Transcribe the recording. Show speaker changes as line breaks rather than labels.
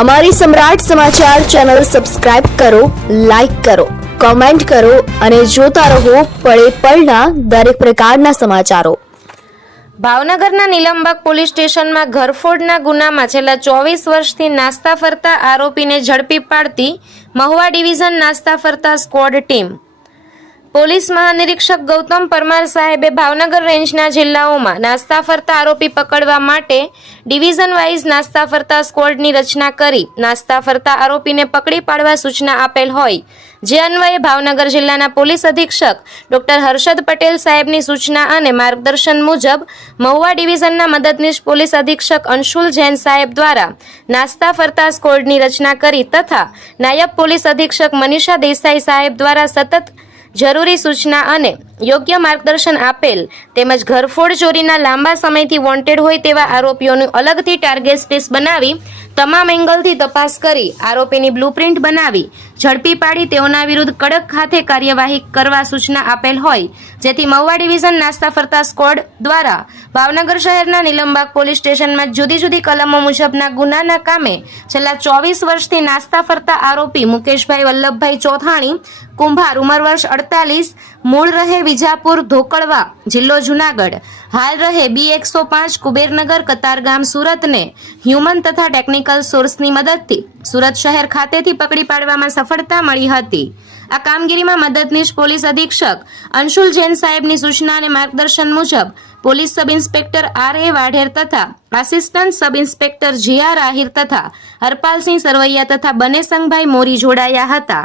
અમારી Samrat Samachar channel subscribe કરો, like કરો, કોમેન્ટ કરો અને જોતા રહો પળે પળના દરેક પ્રકારના સમાચારો.
ભાવનગરના નીલમબાગ પોલીસ સ્ટેશનમાં ઘરફોડના ગુનામાં છેલ્લા ચોવીસ વર્ષથી નાસ્તા ફરતા આરોપીને ઝડપી પાડતી મહુવા ડિવિઝન નાસ્તા ફરતા સ્ક્વોડ ટીમ. પોલીસ મહાનિરીક્ષક ગૌતમ પરમાર સાહેબે ભાવનગર રેન્જના જિલ્લાઓમાં નાસ્તા ફરતા આરોપી પકડવા માટે ડિવિઝન વાઇઝ નાસ્તા ફરતા સ્કવોડની રચના કરી નાસ્તા ફરતા આરોપીને પકડી પાડવા સૂચના આપેલ હોય. જે અન્વયે ભાવનગર જિલ્લાના પોલીસ અધિક્ષક ડોક્ટર હર્ષદ પટેલ સાહેબની સૂચના અને માર્ગદર્શન મુજબ મહુવા ડિવિઝનના મદદનીશ પોલીસ અધિક્ષક અંશુલ જૈન સાહેબ દ્વારા નાસ્તા ફરતા સ્કવોડની રચના કરી તથા નાયબ પોલીસ અધિક્ષક મનીષા દેસાઈ સાહેબ દ્વારા સતત જરૂરી સૂચના અને યોગ્ય માર્ગદર્શન આપેલ તેમજ ઘરફોડ ચોરીના લાંબા સમયથી વોન્ટેડ હોય તેવા આરોપીઓનું અલગથી ટાર્ગેટ સ્ટેસ બનાવી, તમામ એંગલથી તપાસ કરી, આરોપીની બ્લુપ્રિન્ટ બનાવી, ઝડપી પાડી તેઓના વિરુદ્ધ કડક ખાતે કાર્યવાહી કરવા સૂચના આપેલ હોય, જેથી મહુવા ડિવિઝન નાસ્તા ફરતા સ્કોડ દ્વારા ભાવનગર શહેરના નિલમબાગ પોલીસ સ્ટેશનમાં જુદી જુદી કલમો મુજબના ગુનાના કામે છેલ્લા ચોવીસ વર્ષથી નાસ્તા ફરતા આરોપી મુકેશભાઈ વલ્લભભાઈ ચોથાણી કુંભાર ઉંમર વર્ષ અડતાલીસ, મૂળ રહે વિજાપુર ધોકળવા જિલ્લો જુનાગઢ. હાલ રહે બી એકસો પાંચ, કુબેરનગર, કતારગામ, સુરતને હ્યુમન તથા ટેકનિકલ સોર્સની મદદથી સુરત શહેર ખાતેથી પકડી પાડવામાં સફળતા મળી હતી. આ કામગીરીમાં મદદનીશ પોલીસ અધિક્ષક અંશુલ જૈન સાહેબની સૂચના અને માર્ગદર્શન મુજબ police sub inspector R A Vadher તથા assistant sub inspector GR Ahir તથા હરપાલસિંહ સરવૈયા તથા બનેસંગભાઈ મોરી જોડાયા હતા.